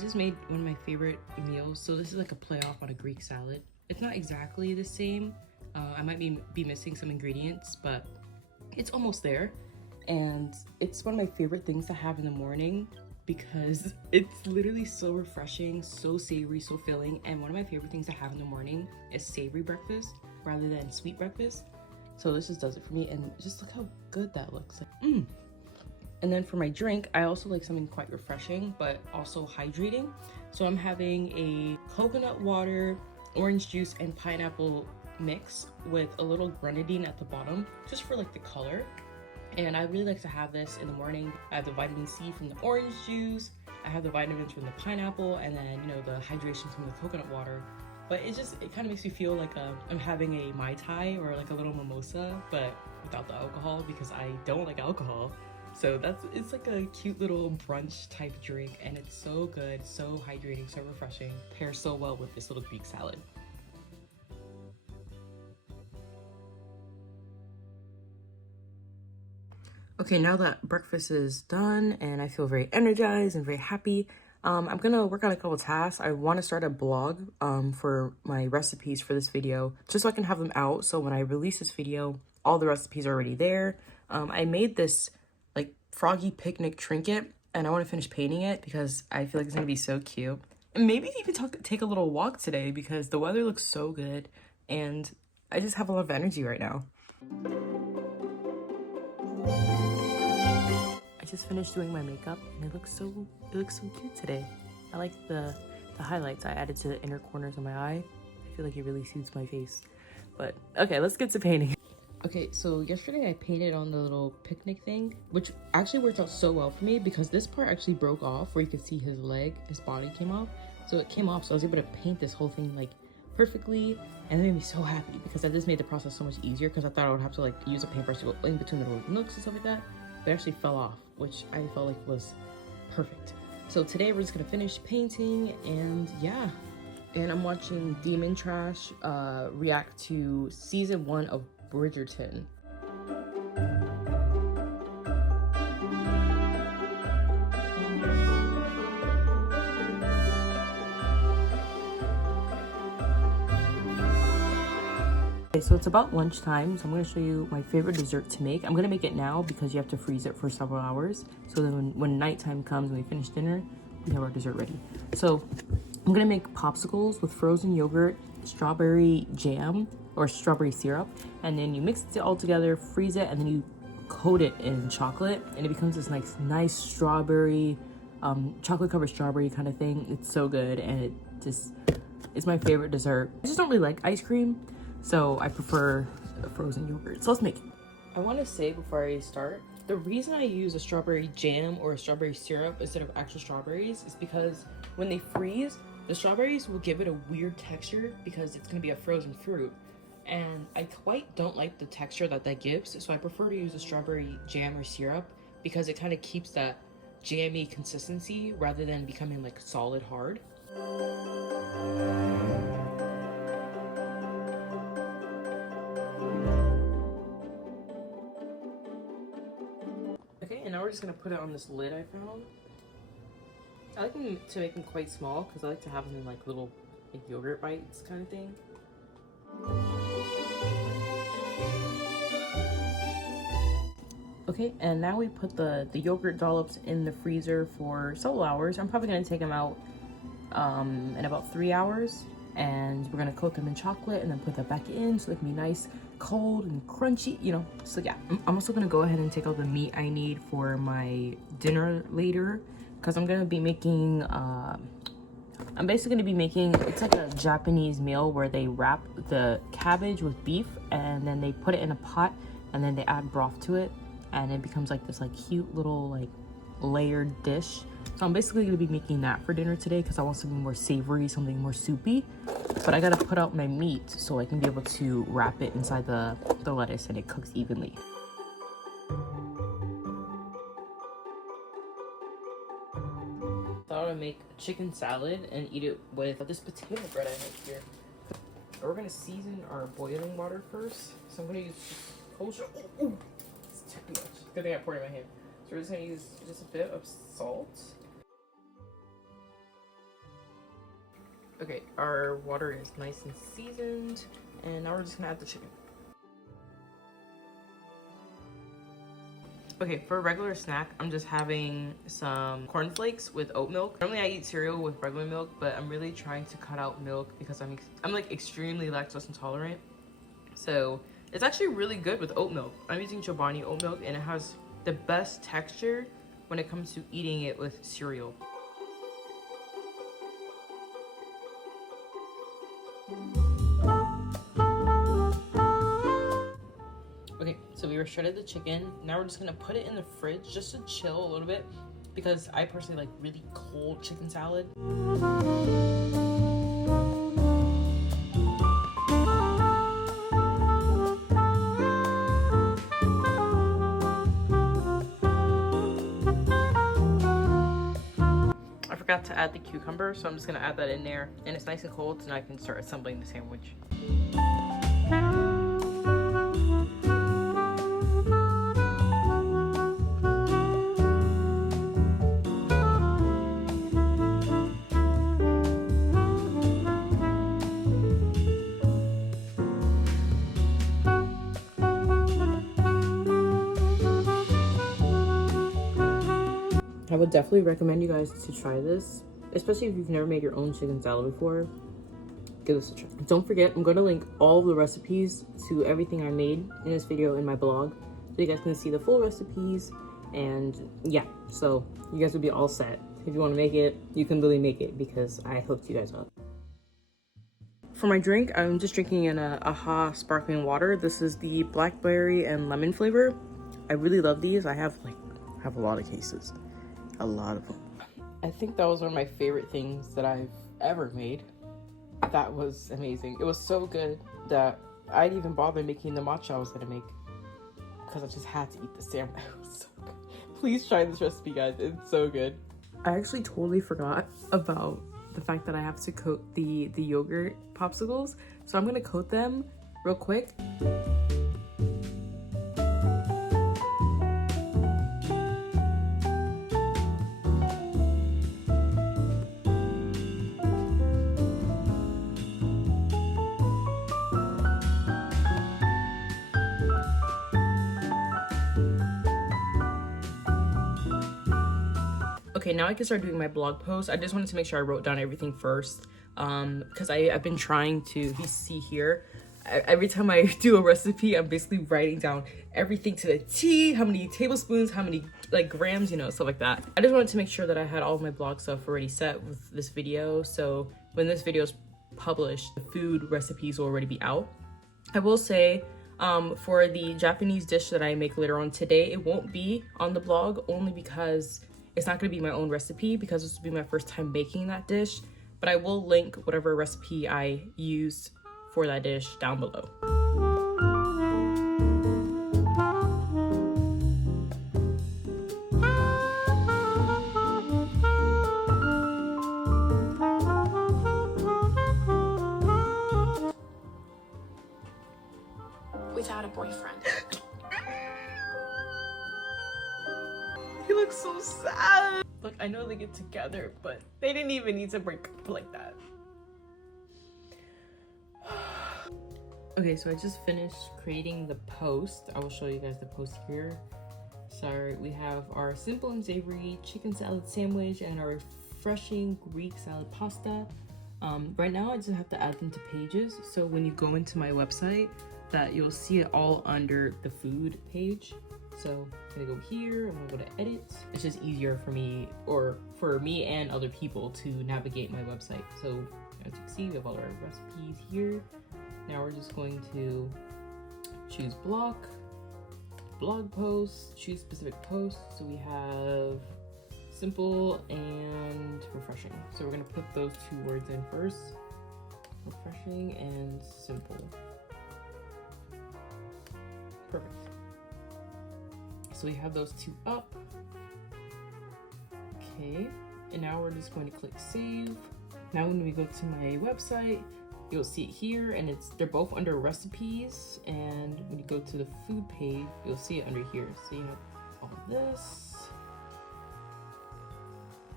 just made one of my favorite meals. So this is like a playoff on a Greek salad. It's not exactly the same. I might be missing some ingredients, but it's almost there. And it's one of my favorite things to have in the morning because it's literally so refreshing, so savory, so filling. And one of my favorite things to have in the morning is savory breakfast rather than sweet breakfast. So this just does it for me, and just look how good that looks. And then for my drink, I also like something quite refreshing, but also hydrating. So I'm having a coconut water, orange juice, and pineapple mix with a little grenadine at the bottom, just for like the color. And I really like to have this in the morning. I have the vitamin C from the orange juice, I have the vitamins from the pineapple, and then, you know, the hydration from the coconut water. But it kind of makes me feel like I'm having a Mai Tai or like a little mimosa, but without the alcohol, because I don't like alcohol. So it's like a cute little brunch type drink, and it's so good, so hydrating, so refreshing. Pairs so well with this little Greek salad. Okay, now that breakfast is done and I feel very energized and very happy, I'm gonna work on a couple tasks. I want to start a blog for my recipes for this video, just so I can have them out. So when I release this video, all the recipes are already there. I made this like froggy picnic trinket, and I want to finish painting it because I feel like it's gonna be so cute. And maybe even take a little walk today because the weather looks so good, and I just have a lot of energy right now. I just finished doing my makeup, and it looks so cute today. I like the highlights I added to the inner corners of my eye. I feel like it really suits my face. But okay, let's get to painting. Okay, so yesterday I painted on the little picnic thing, which actually worked out so well for me because this part actually broke off where you could see his body came off. So it came off, so I was able to paint this whole thing like perfectly, and it made me so happy because that just made the process so much easier, because I thought I would have to like use a paintbrush to go in between the little nooks and stuff like that. But it actually fell off, which I felt like was perfect. So today we're just gonna finish painting, and yeah. And I'm watching Demon Trash react to season 1 of Bridgerton. Okay, so it's about lunchtime, so I'm going to show you my favorite dessert to make. I'm going to make it now because you have to freeze it for several hours. So then when nighttime comes and we finish dinner, we have our dessert ready. So I'm going to make popsicles with frozen yogurt, strawberry jam, or strawberry syrup. And then you mix it all together, freeze it, and then you coat it in chocolate. And it becomes this nice strawberry, chocolate covered strawberry kind of thing. It's so good, and it's my favorite dessert. I just don't really like ice cream, so I prefer frozen yogurt. So let's make it. I want to say before I start, the reason I use a strawberry jam or a strawberry syrup instead of actual strawberries is because when they freeze, the strawberries will give it a weird texture because it's going to be a frozen fruit. And I quite don't like the texture that gives, so I prefer to use a strawberry jam or syrup because it kind of keeps that jammy consistency rather than becoming like solid hard. Okay, and now we're just gonna put it on this lid I found. I like them to make them quite small because I like to have them in like little like yogurt bites kind of thing. Okay, and now we put the yogurt dollops in the freezer for several hours. I'm probably gonna take them out in about 3 hours, and we're gonna coat them in chocolate and then put that back in so they can be nice, cold and crunchy, you know. So yeah, I'm also gonna go ahead and take out the meat I need for my dinner later, because I'm gonna be making I'm basically gonna be making, it's like a Japanese meal where they wrap the cabbage with beef and then they put it in a pot and then they add broth to it, and it becomes like this like cute little like layered dish. So I'm basically gonna be making that for dinner today because I want something more savory, something more soupy. But I gotta put out my meat so I can be able to wrap it inside the lettuce and it cooks evenly. Thought I would make a chicken salad and eat it with this potato bread I have here. We're gonna season our boiling water first. So I'm gonna use kosher. Oh, it's too much. Good thing I poured it in my hand. So we're just gonna use just a bit of salt. Okay, our water is nice and seasoned, and now we're just gonna add the chicken. Okay, for a regular snack, I'm just having some cornflakes with oat milk. Normally I eat cereal with regular milk, but I'm really trying to cut out milk because I'm like extremely lactose intolerant. So it's actually really good with oat milk. I'm using Chobani oat milk, and it has the best texture when it comes to eating it with cereal. Okay, so we shredded the chicken. Now we're just gonna put it in the fridge just to chill a little bit because I personally like really cold chicken salad. I forgot to add the cucumber, so I'm just gonna add that in there, and it's nice and cold, so now I can start assembling the sandwich. I would definitely recommend you guys to try this, especially if you've never made your own chicken salad before. Give this a try. Don't forget, I'm going to link all the recipes to everything I made in this video in my blog, so you guys can see the full recipes. And yeah, so you guys will be all set. If you want to make it, you can really make it because I hooked you guys up. For my drink, I'm just drinking an AHA sparkling water. This is the blackberry and lemon flavor. I really love these. I have a lot of cases. A lot of them. I think that was one of my favorite things that I've ever made. That was amazing. It was so good that I didn't even bother making the matcha I was gonna make because I just had to eat the sandwich. It was so good. Please try this recipe, guys. It's so good. I actually totally forgot about the fact that I have to coat the yogurt popsicles. So I'm gonna coat them real quick. Okay, now I can start doing my blog post. I just wanted to make sure I wrote down everything first because I've been trying to, you see here, every time I do a recipe, I'm basically writing down everything to the T, how many tablespoons, how many like grams, you know, stuff like that. I just wanted to make sure that I had all of my blog stuff already set with this video, so when this video is published, the food recipes will already be out. I will say, for the Japanese dish that I make later on today, it won't be on the blog only because it's not going to be my own recipe because this will be my first time making that dish, but I will link whatever recipe I used for that dish down below. Without a boyfriend. He looks so sad. Look, I know they get together, but they didn't even need to break up like that. Okay, so I just finished creating the post. I will show you guys the post here. So we have our simple and savory chicken salad sandwich and our refreshing Greek salad pasta. Right now I just have to add them to pages. So when you go into my website, that you'll see it all under the food page. So I'm gonna go here, I'm gonna go to edit. It's just easier for me, or for me and other people to navigate my website. So as you can see, we have all our recipes here. Now we're just going to choose blog posts, choose specific posts. So we have simple and refreshing. So we're gonna put those two words in first. Refreshing and simple. Perfect. So we have those two up. Okay, and now we're just going to click save. Now when we go to my website, you'll see it here, and they're both under recipes, and when you go to the food page, you'll see it under here. So you have all this,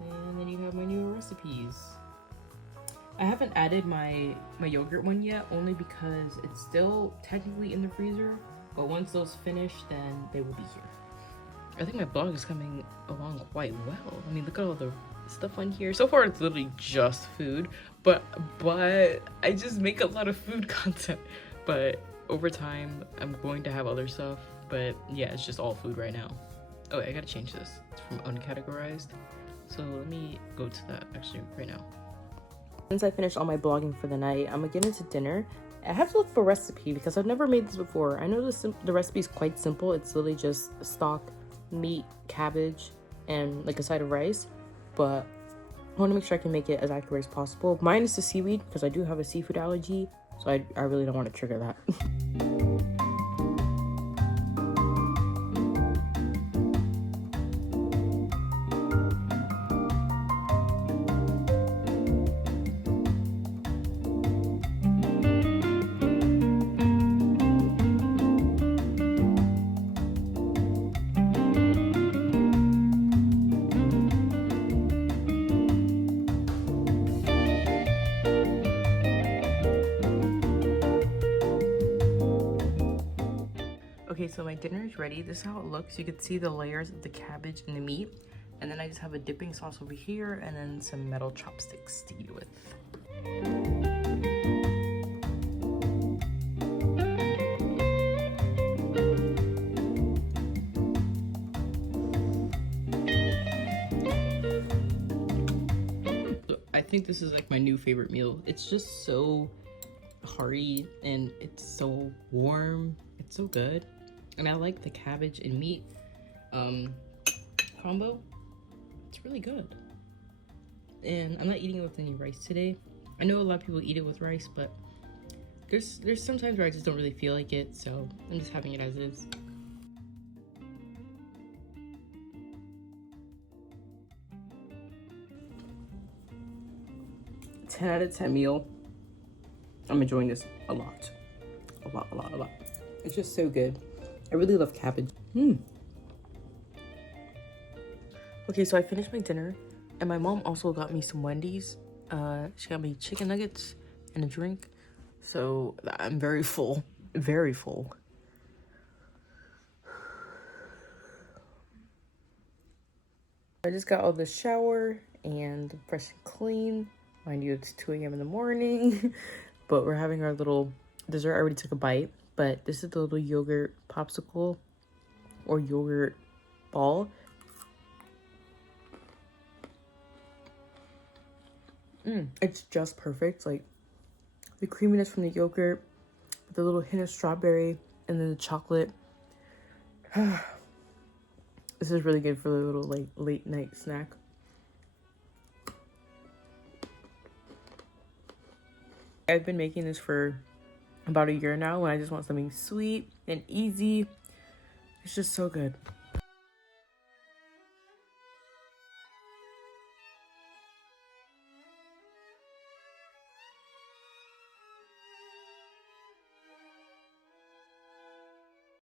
and then you have my new recipes. I haven't added my yogurt one yet, only because it's still technically in the freezer, but once those finish, then they will be here. I think my blog is coming along quite well. I mean, look at all the stuff on here. So far, it's literally just food, but I just make a lot of food content. But over time, I'm going to have other stuff. But yeah, it's just all food right now. Oh, I gotta change this. It's from uncategorized. So let me go to that actually right now. Since I finished all my blogging for the night, I'm gonna get into dinner. I have to look for a recipe because I've never made this before. I know the recipe is quite simple. It's literally just stock, meat, cabbage, and like a side of rice. But I want to make sure I can make it as accurate as possible. Minus the seaweed because I do have a seafood allergy. So I really don't want to trigger that. Okay, so my dinner is ready. This is how it looks. You can see the layers of the cabbage and the meat. And then I just have a dipping sauce over here and then some metal chopsticks to eat with. I think this is like my new favorite meal. It's just so hearty and it's so warm. It's so good. And I like the cabbage and meat combo. It's really good. And I'm not eating it with any rice today. I know a lot of people eat it with rice, but there's sometimes where I just don't really feel like it, so I'm just having it as is. $10 out of 10 meal. I'm enjoying this a lot. A lot. It's just so good. I really love cabbage. Okay, so I finished my dinner, and my mom also got me some Wendy's. She got me chicken nuggets and a drink. So I'm very full. Very full. I just got out of the shower and fresh and clean. Mind you, it's 2 a.m. in the morning. But we're having our little dessert. I already took a bite. But this is the little yogurt popsicle or yogurt ball. It's just perfect. Like the creaminess from the yogurt, the little hint of strawberry, and then the chocolate. This is really good for the little like late night snack. I've been making this for about a year now when I just want something sweet and easy. It's just so good.